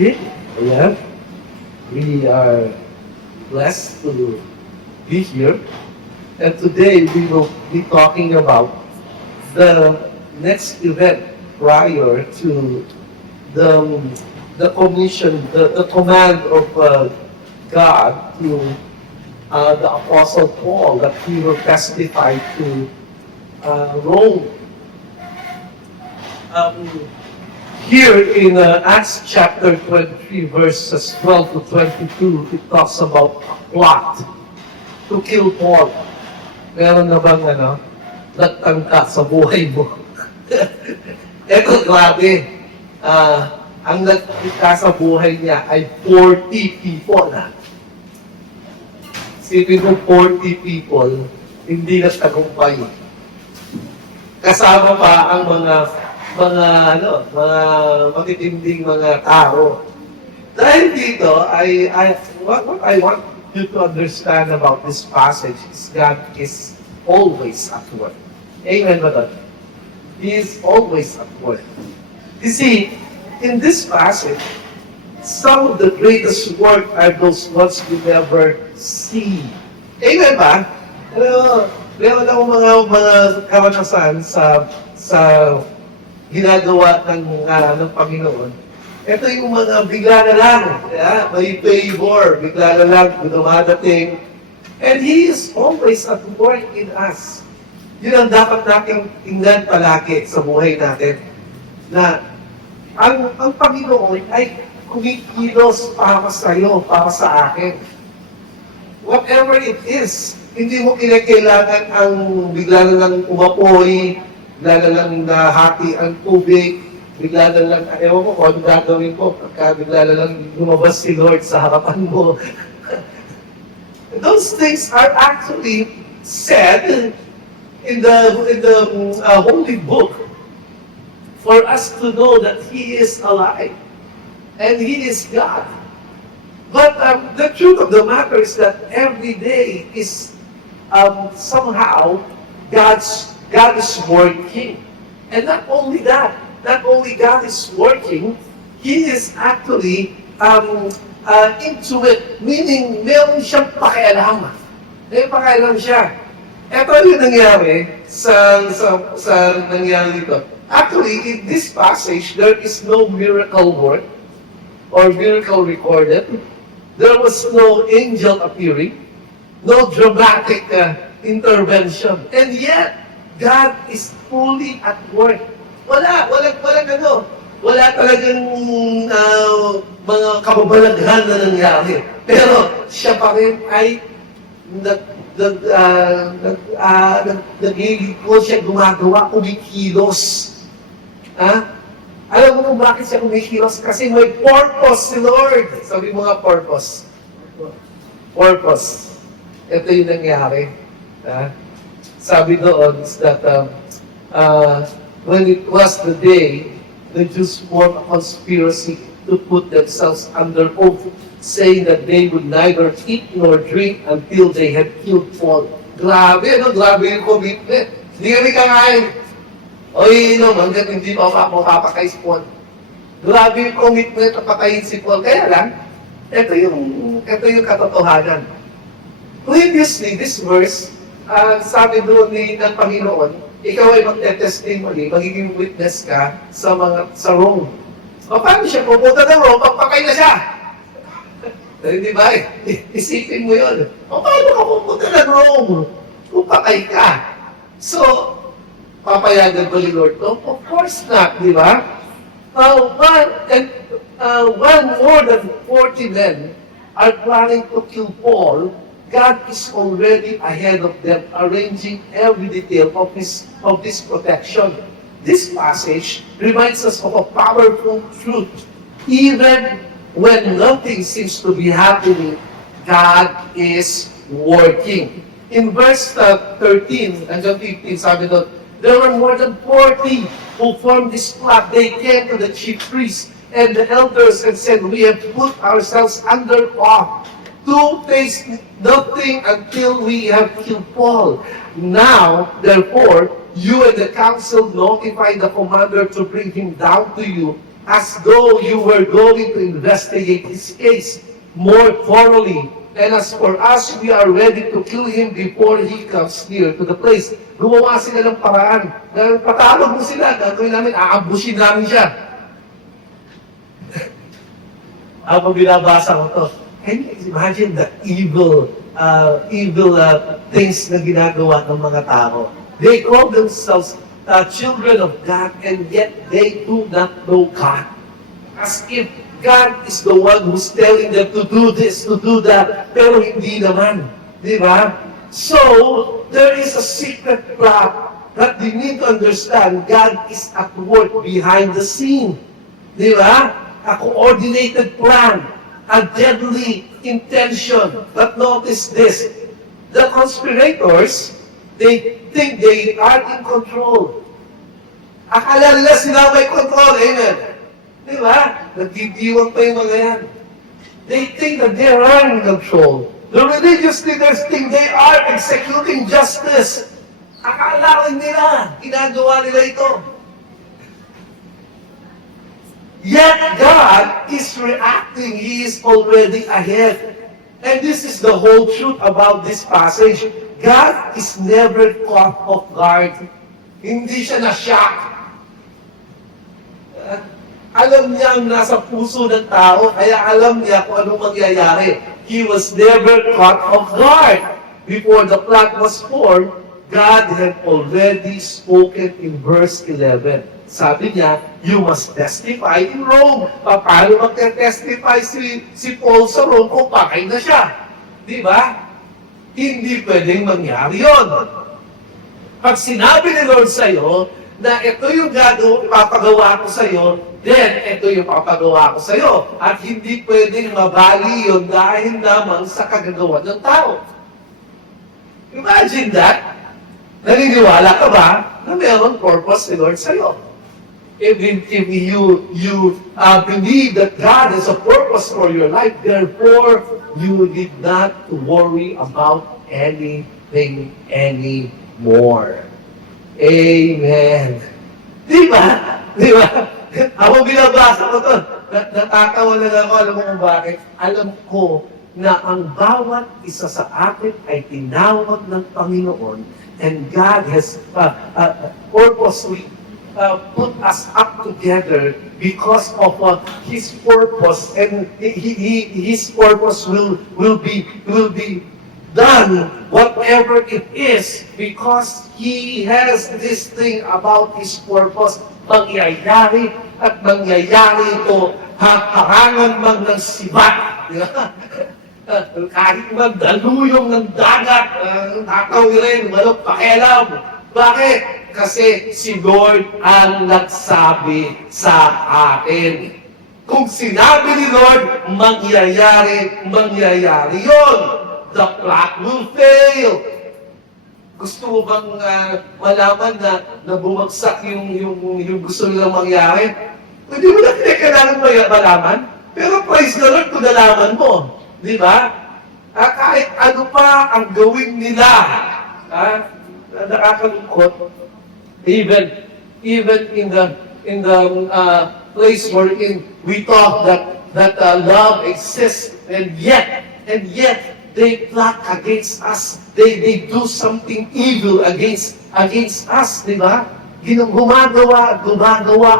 Okay. Ayan. We are blessed to be here. And today we will be talking about the next event prior to the, the commission, the command of God to the Apostle Paul that he will testify to Rome. Um, Here in Acts chapter 23, verses 12 to 22, it talks about a plot to kill Paul. Meron na bang nagtangka sa buhay mo? Eto, grabe. Ang nagtangka sa buhay niya ay 40 people na. Sipin mo 40 people, hindi na tagumpay. Kasama pa ang mga matitinding mga tao. Dahil dito, what I want you to understand about this passage is God is always at work. Amen ba doon? He is always at work. You see, in this passage, some of the greatest work are those ones we never see. Amen ba? Meron akong mga karanasan sa ginagawa ng Panginoon. Ito yung mga bigla na lang, may favor, bigla na lang, dumadating. And He is always at work in us. Yun ang dapat nating tingnan palagi sa buhay natin. Na ang Panginoon ay kumikilos para sa iyo, para sa akin. Whatever it is, hindi mo kinakailangan ang bigla na lang umapoy, bigla na lang nahati ang tubig, bigla na lang, ewan ko kung ano gagawin ko, pagka bigla na lang lumabas si Lord sa harapan mo. Those things are actually said in the Holy Book for us to know that He is alive and He is God. But the truth of the matter is that every day is somehow God is working. And not only that, not only God is working, He is actually into it. Meaning, meron siyang pakialaman. May pakialam siya. Ito yung nangyari sa nangyari dito. Actually, in this passage, there is no miracle work or miracle recorded. There was no angel appearing, no dramatic intervention. And yet, God is fully at work. Wala talagang mga kababalaghan na nangyari. Pero siya pa rin ay nagigilid siya gumagawa, kumikilos. Alam mo kung bakit siya kumikilos? Kasi may purpose si Lord. Sabi mo nga, purpose. Purpose. Ito yung nangyari. Sabi doon is that when it was the day, the Jews formed a conspiracy to put themselves under oath, saying that they would neither eat nor drink until they had killed Paul. Grabe, Grabe yung commitment. Hindi kami kakain. Hanggang hindi mapapakay si Paul. Grabe yung commitment na patayin si Paul. Kaya lang, ito yung katotohanan. Previously, this verse, sabi doon ng Panginoon, ikaw ay magte-testimony, magiging witness ka sa Rome. Paano siya pupunta ng Rome? Pagpakay na siya. Hindi ba? Isipin mo yun. Paano ka pupunta ng Rome? Pagpakay ka. So, papayagan ba ni Lord? No? Of course not, di ba? One more than 40 men are planning to kill Paul. God is already ahead of them, arranging every detail of this protection. This passage reminds us of a powerful truth. Even when nothing seems to be happening, God is working. In verse 13 hanggang 15, sabi doon, there were more than 40 who formed this plot. They came to the chief priests and the elders and said, we have put ourselves under oath to face nothing until we have killed Paul. Now, therefore, you and the council notify the commander to bring him down to you as though you were going to investigate his case more thoroughly. And as for us, we are ready to kill him before he comes near to the place. Gumawa sila ng paraan. Patawag mo sila, gagawin namin, aambusin namin siya. Habang binabasa ko to, can you imagine the evil things na ginagawa ng mga tao? They call themselves children of God, and yet they do not know God. As if God is the one who's telling them to do this, to do that, pero hindi naman. Di ba? So, there is a secret plot that they need to understand. God is at work behind the scene. Di ba? A coordinated plan, a deadly intention. But notice this, the conspirators, they think they are in control. Akala nila sila may control, amen. Di ba? Nagdidiwang pa yung mga yan. They think that they are in control. The religious leaders think they are executing justice. Akala nila, ginagawa nila ito. Yet God is reacting. He is already ahead. And this is the whole truth about this passage. God is never caught off guard. Hindi siya na-shock. Alam niya ang nasa puso ng tao, kaya alam niya kung anong mangyayari. He was never caught off guard. Before the plot was formed, God had already spoken in verse 11. Sabi niya, you must testify in Rome. Paano magte-testify si Paul sa Rome kung patay na siya? Di ba? Hindi pwedeng mangyari yun. Pag sinabi ni Lord sa'yo, na ito yung ipapagawa ko sa'yo, then ito yung papagawa ko sa'yo. At hindi pwedeng mabali yun dahil naman sa kagagawa ng tao. Imagine that. Naniniwala ka ba na mayroong purpose ni Lord sa'yo? If you believe that God has a purpose for your life, therefore, you need not to worry about anything anymore. Amen. Di ba? Di ba? Ako binabasa ko to. Natatawa lang ako. Alam mo kung bakit? Alam ko na ang bawat isa sa atin ay tinawag ng Panginoon, and God has purposely put us up together because of His purpose, and His purpose will be done, whatever it is, because He has this thing about His purpose. Mangyayari at mangyayari ito, harangan man ng sibat. Kahit magdaluyong ng dagat, nakawirin, walang pakialam. Bakit? Kasi si Lord ang nagsabi sa atin. Kung sinabi ni Lord, mangyayari yun. The plot will fail. Gusto mo bang malaman na bumagsak yung gusto nilang mangyari? Hindi mo na kailangan malaman. Pero praise the Lord kung nalaman mo. Di ba? Kahit ano pa ang gawin nila, nakakalungkot, even in the place wherein we thought that love exists, and yet they plot against us. They do something evil against us, di ba? Gumagawa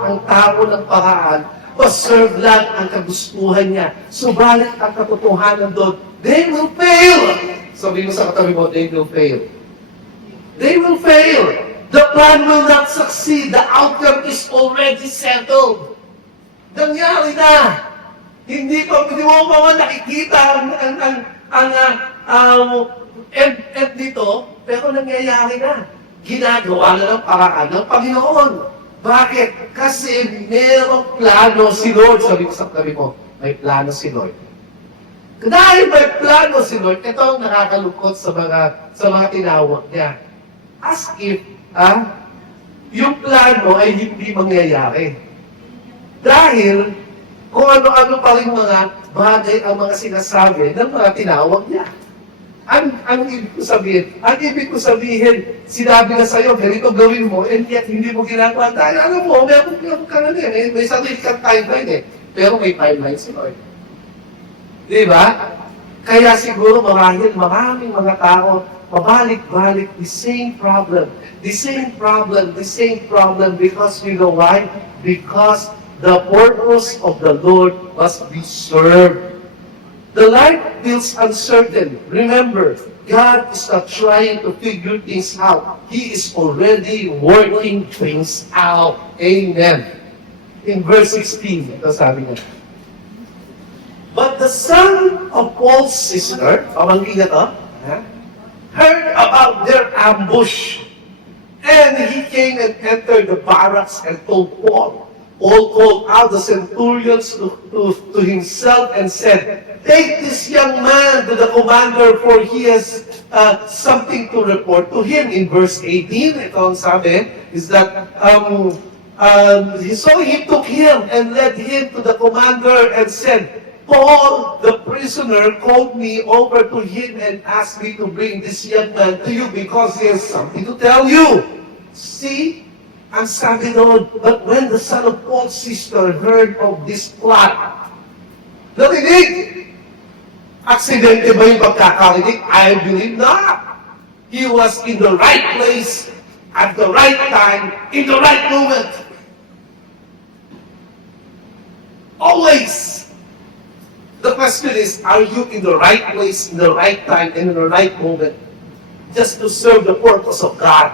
ang tao ng paraan, pa-serve lang ang kagustuhan niya. Subalit ang katotohanan doon, they will fail. Sabi mo sa katabi mo, they will fail. They will fail. The plan will not succeed. The outcome is already settled. Nangyari na. Hindi mo pa nakikita ang end dito, pero nangyayari na. Ginagawa na ng paraan ng Panginoon. Bakit? Kasi merong plano si Lord. Sabi ko sa tabi mo, may plano si Lord. Dahil may plano si Lord, ito ang nakakalungkot sa mga tinawag niya. As if, yung plano ay hindi mangyayari. Dahil, kung ano-ano pa rin mga bagay ang mga sinasabi ng mga tinawag niya. ang ibig ko sabihin, sinabi na sa'yo, ganito gawin mo, and yet hindi mo ginagawa. Dahil alam mo, meron ka na din, may sarili kang timeline eh. Pero may timeline si Lord. Di ba? Kaya siguro maraming mga tao, pabalik-balik, the same problem, because you know why? Because the purpose of the Lord must be served. The life feels uncertain. Remember, God is not trying to figure things out. He is already working things out. Amen. In verse 16, ito sabi niya, but the son of Paul's sister, pamangkin niya to, heard about their ambush. And he came and entered the barracks and told Paul. Paul called out the centurions to himself and said, take this young man to the commander, for he has something to report to him. In verse 18, ito ang sabi, is that, so he took him and led him to the commander and said, Paul, the prisoner, called me over to him and asked me to bring this young man to you because he has something to tell you. See, ang sabi doon, but when the son of Paul's sister heard of this plot, narinig, aksidente ba yung pagkakarinig? I believe not. He was in the right place, at the right time, in the right moment. Always. The question is, are you in the right place, in the right time, and in the right moment, just to serve the purpose of God?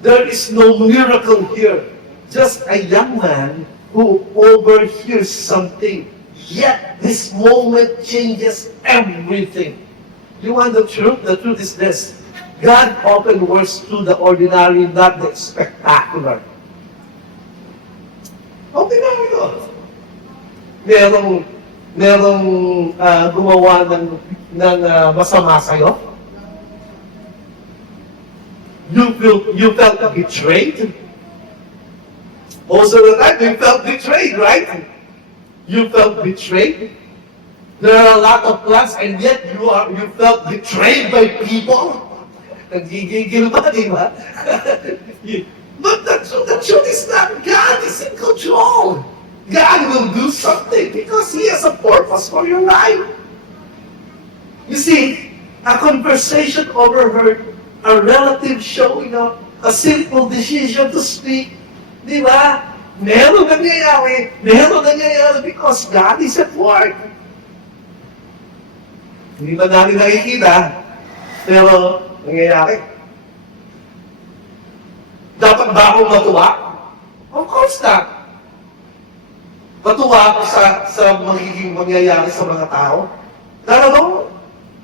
There is no miracle here. Just a young man who overhears something. Yet this moment changes everything. You want the truth? The truth is this. God often works through the ordinary, not the spectacular. Ordinary yun. Merong gumawa ng masama sa'yo? You felt betrayed? Most of the time, you felt betrayed, right? You felt betrayed? There are a lot of plans, and yet you felt betrayed by people? Nagigigil ba, di ba? But the truth is that God is in control. God will do something because He has a purpose for your life. You see, a conversation overheard, a relative showing up, a simple decision to speak, di ba? Meron nangyayari because God is at work. Hindi ba natin nakikita, pero nangyayari. Dapat ba akong matuwa? Of course not. Matuwa ako sa magiging mangyayari sa mga tao? Not at all.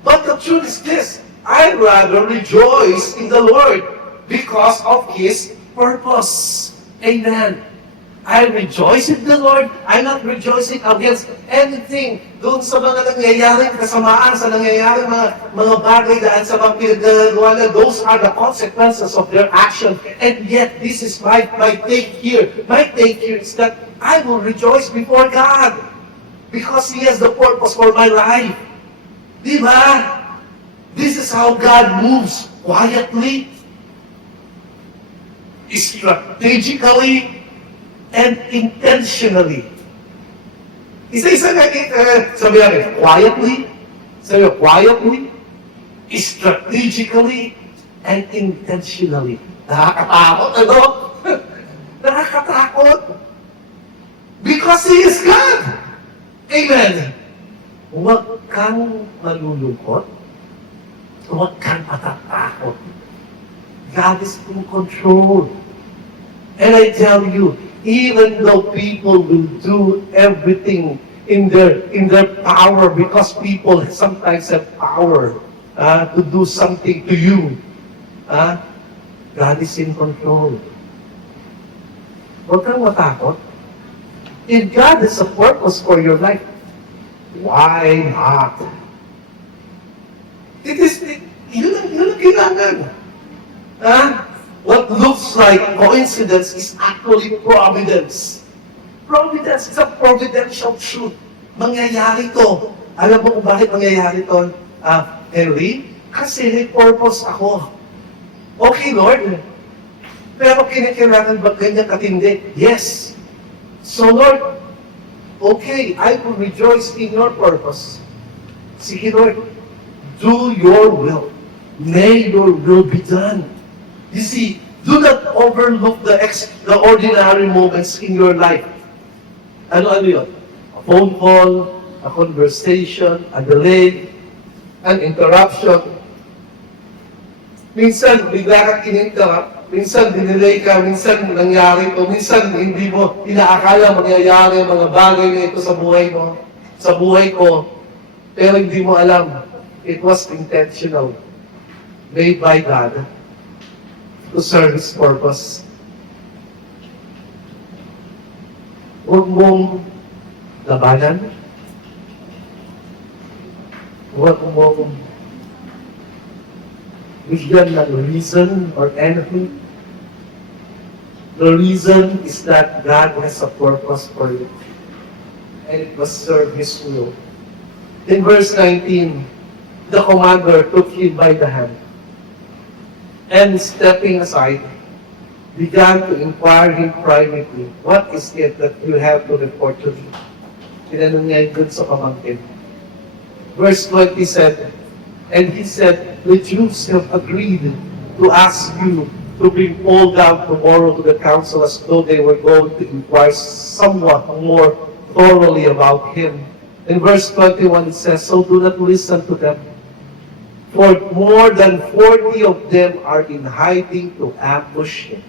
But the truth is this, I'd rather rejoice in the Lord because of His purpose. Amen. I rejoice in the Lord. I'm not rejoicing against anything doon sa mga nangyayaring kasamaan, sa nangyayaring mga bagay daan sa mga pinagagawa na. Those are the consequences of their action. And yet, this is my take here. My take here is that I will rejoice before God because He has the purpose for my life. Di ba? This is how God moves quietly, strategically, and intentionally. Isa-isa nga, sabi natin, quietly, strategically, and intentionally. Nakakatakot, ano? Nakakatakot. Because He is God. Amen. Huwag kang malulungkot. Huwag kang matatakot. God is in control. And I tell you, even though people will do everything in their power, because people sometimes have power to do something to you, God is in control. Huwag kang matakot. If God has a purpose for your life, why not? Yun ang kailangan. What looks like coincidence is actually providence. Providence is a providential truth. Mangyayari to. Alam mo kung bakit mangyayari to? Henry, kasi may purpose ako. Okay, Lord. Pero kailangan ba ganyan katindi? Yes. So, Lord, okay, I will rejoice in your purpose. Sige, Lord, do your will. May your will be done. You see, do not overlook the ordinary moments in your life. Ano yun? A phone call, a conversation, a delay, an interruption. Minsan, bigla kang in-interrupt. Minsan, dinelay ka. Minsan, nangyari ito. Minsan, hindi mo inaakala mangyayari ang mga bagay na ito sa buhay mo. Sa buhay ko. Pero hindi mo alam. It was intentional. Made by God to serve His purpose. Huwag mong labanan. Huwag mong bigyan ng reason or anything. The reason is that God has a purpose for you. And it must serve His will. In verse 19, the commander took him by the hand and stepping aside, began to inquire him privately, what is it that you have to report to me? Tinanong niya yun sa pamangkin. Verse 20 said, and he said, the Jews have agreed to ask you to bring Paul down tomorrow to the council as though they were going to inquire somewhat more thoroughly about him. In verse 21 it says, so do not listen to them. For more than 40 of them are in hiding to ambush him.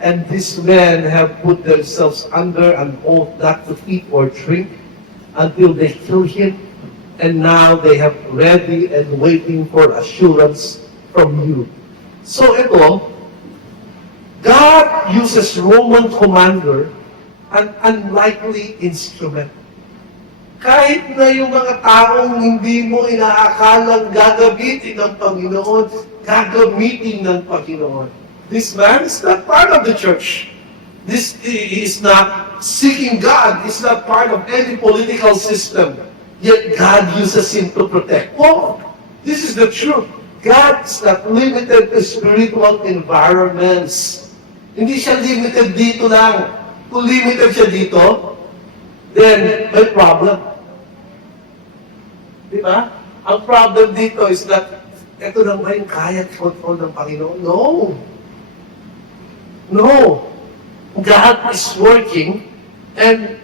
And these men have put themselves under an oath not to eat or drink until they kill him. And now they have ready and waiting for assurance from you. So ito, God uses Roman commander, an unlikely instrument. Kahit na yung mga taong hindi mo inaakalang gagamitin ng Panginoon, gagamitin ng Panginoon. This man is not part of the church. This is not seeking God. He's not part of any political system. Yet God uses him to protect. Oh, this is the truth. God is not limited to spiritual environments. Hindi siya limited dito lang. Kung limited siya dito, then may problem. Di ba? Ang problem dito is that ito lang ba yung kaya control ng Panginoon? No. No. God is working and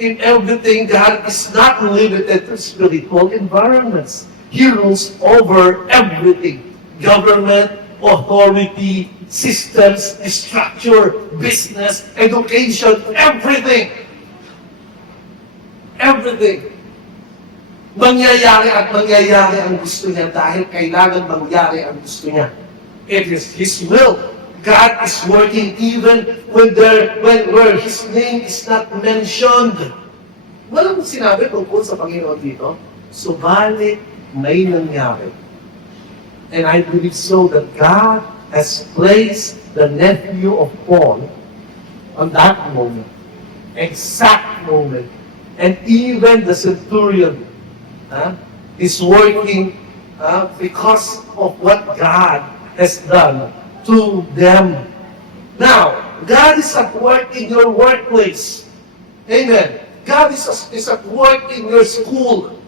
in everything, God is not limited to spiritual environments. He rules over everything. Government, authority, systems, structure, business, education, everything. Everything. Mangyayari at mangyayari ang gusto niya dahil kailangan mangyari ang gusto niya. It is His will. God is working even when where His name is not mentioned. Walang sinabi tungkol sa Panginoon dito. Subalit may nangyari. And I believe so that God has placed the nephew of Paul on that moment, exact moment, and even the centurion is working because of what God has done to them. Now, God is at work in your workplace. Amen. God is at work in your school.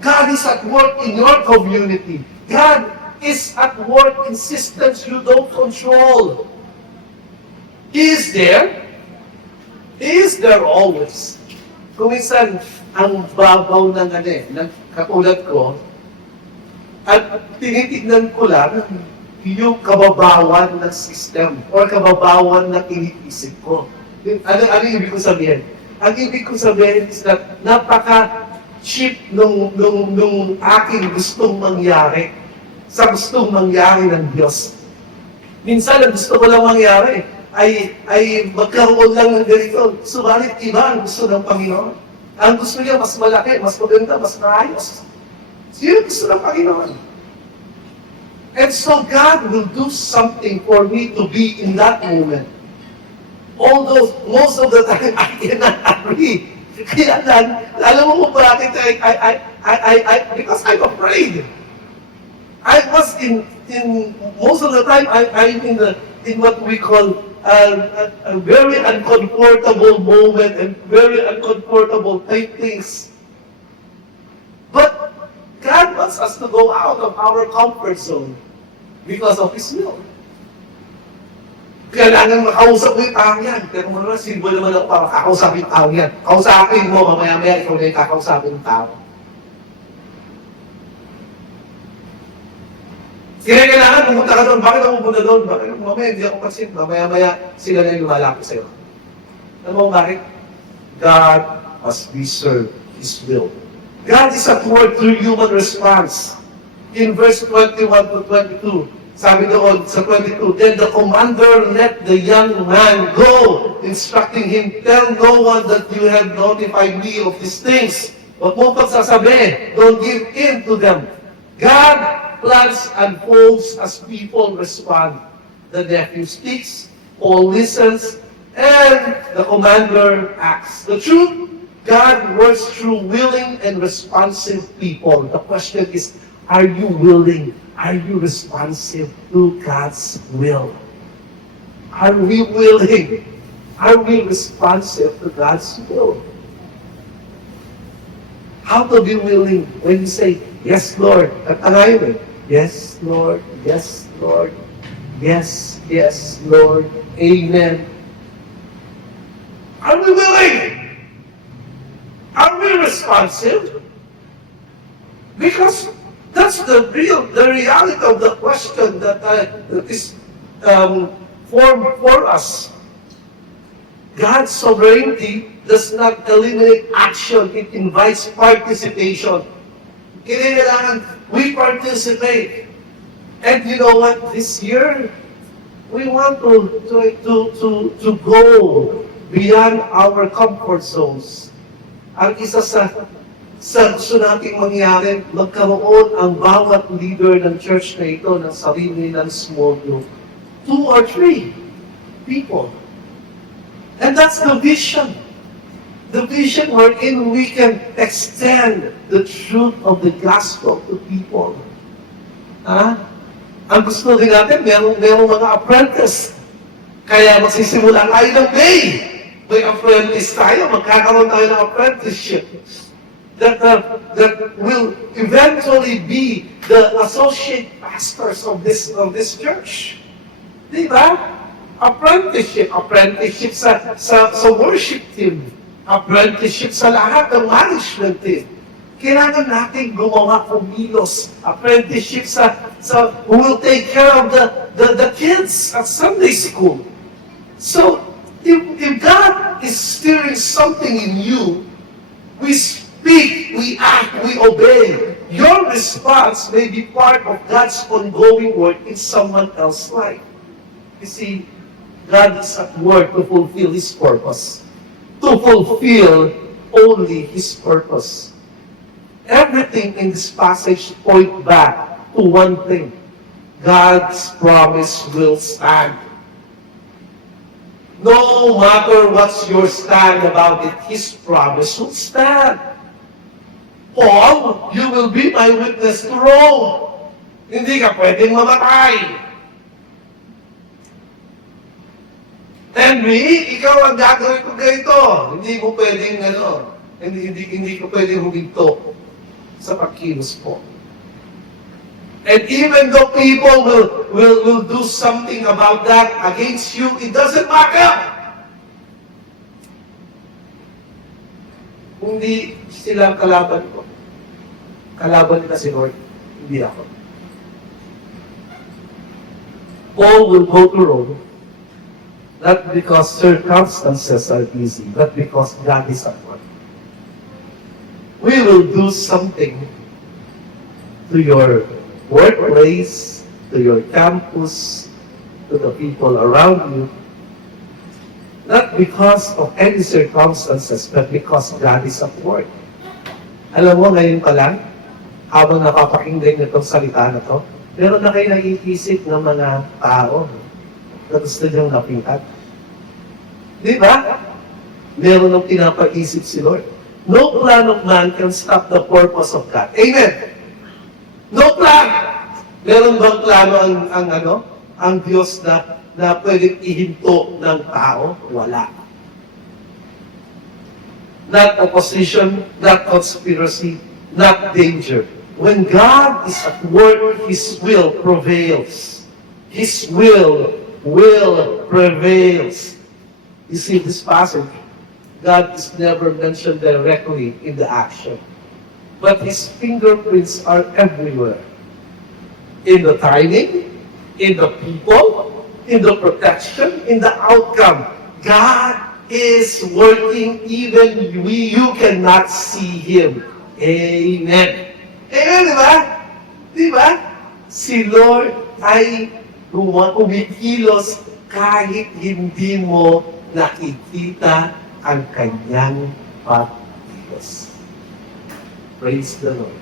God is at work in your community. God is at work in systems you don't control. He is there. He is there always. Kung minsan, ang babaw ng ng katulad ko, at tinitignan ko lang yung kababawan ng system or kababawan ng iniisip ko. Ano ibig ko sabihin? Ang ibig ko sabihin is that napaka-cheap nung aking gustong mangyari sa gustong mangyari ng Diyos. Minsan, ang gusto ko lang mangyari ay magkaroon lang ng ganito. Subalit iba ang gusto ng Panginoon. Ang gusto niya mas malaki, mas maganda, mas maayos. Yun ang gusto ng Panginoon. And so God will do something for me to be in that moment. Although most of the time I cannot agree. Kaya lang, alam mo bakit because I'm afraid. I was in most of the time, I'm in what we call a very uncomfortable moment and very uncomfortable type things. But God wants us to go out of our comfort zone because of His will. Kailangan makausap mo yung tao yan. Pero mga simbol naman ako para kakausapin yung tao yan. Kausapin mo, mamaya-maya ikaw na yung kakausapin yung tao. Kailangan pumunta ka doon. Bakit ako pumunta doon? Bakit mamaya hindi ako pansin? Mamaya-maya sila na yung lumalapit sa'yo. Alam mo bakit? God must be served His will. God is at work through human response. In verse 21 to 22, sabi doon sa 22, then the commander let the young man go, instructing him, tell no one that you have notified me of these things. Huwag mong pagsasabi, don't give in to them. God plans unfolds as people respond. The nephew speaks, Paul listens, and the commander acts. The truth, God works through willing and responsive people. The question is, are you willing? Are you responsive to God's will? Are we willing? Are we responsive to God's will? How to be willing when you say, yes, Lord, at ngayon, yes, Lord, yes, Lord, yes, yes, Lord, amen. Are we willing? Are we responsive? Because that's the reality of the question that is for us. God's sovereignty does not eliminate action, it invites participation. Kailangan we participate. And you know what? This year, we want to go beyond our comfort zones. Ang isa sa gusto nating mangyari, magkaroon ang bawat leader ng church na ito ng sarili ng small group. 2 or 3 people. And that's the vision. The vision wherein we can extend the truth of the gospel to people. Ang gusto din natin, merong mga apprentice. Kaya magsisimula tayo ng May. May apprentice tayo, magkakaroon tayo ng apprenticeship. That will eventually be the associate pastors of this church. Di ba? Apprenticeship sa worship team, apprenticeship sa lahat ng management team. Kailangan natin gumawa kumilos, apprenticeship sa who will take care of the kids at Sunday school. So, if God is stirring something in you, we speak, we act, we obey. Your response may be part of God's ongoing work in someone else's life. You see, God is at work to fulfill His purpose. To fulfill only His purpose. Everything in this passage point back to one thing. God's promise will stand. No matter what's your stand about it, His promise will stand. Paul, you will be my witness to Rome. Hindi ka pwedeng mamatay. Henry, ikaw ang gagawin ko ganito. Hindi ko pwedeng, hindi ko pwedeng huminto sa pagkilos po. And even though people will do something about that against you, it doesn't matter. Hindi sila kalaban ko. Kalaban nila si Lord, hindi ako. Paul will go to Rome, not because circumstances are easy, but because God is at work. We will do something to your workplace, to your campus, to the people around you, not because of any circumstances, but because God is at work. Alam mo, ngayon pa lang, habang napapakinggan nitong salita na to, meron na kayo nag-iisip ng mga tao na gusto niyong napitat. Di ba? Meron nang pinapaisip si Lord. No plan of man can stop the purpose of God. Amen! No plan! Meron bang plano ang Diyos na pwedeng ihinto ng tao? Wala. Not opposition, not conspiracy, not danger. When God is at work, His will prevails. His will prevails. You see this passage, God is never mentioned directly in the action. But His fingerprints are everywhere. In the timing, in the people, in the protection, in the outcome. God is working even you cannot see Him. Amen. Amen, di ba? Di ba? Si Lord ay kumikilos kahit hindi mo nakikita ang kanyang pagkilos. Praise the Lord.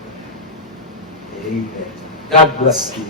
Amen. God bless you.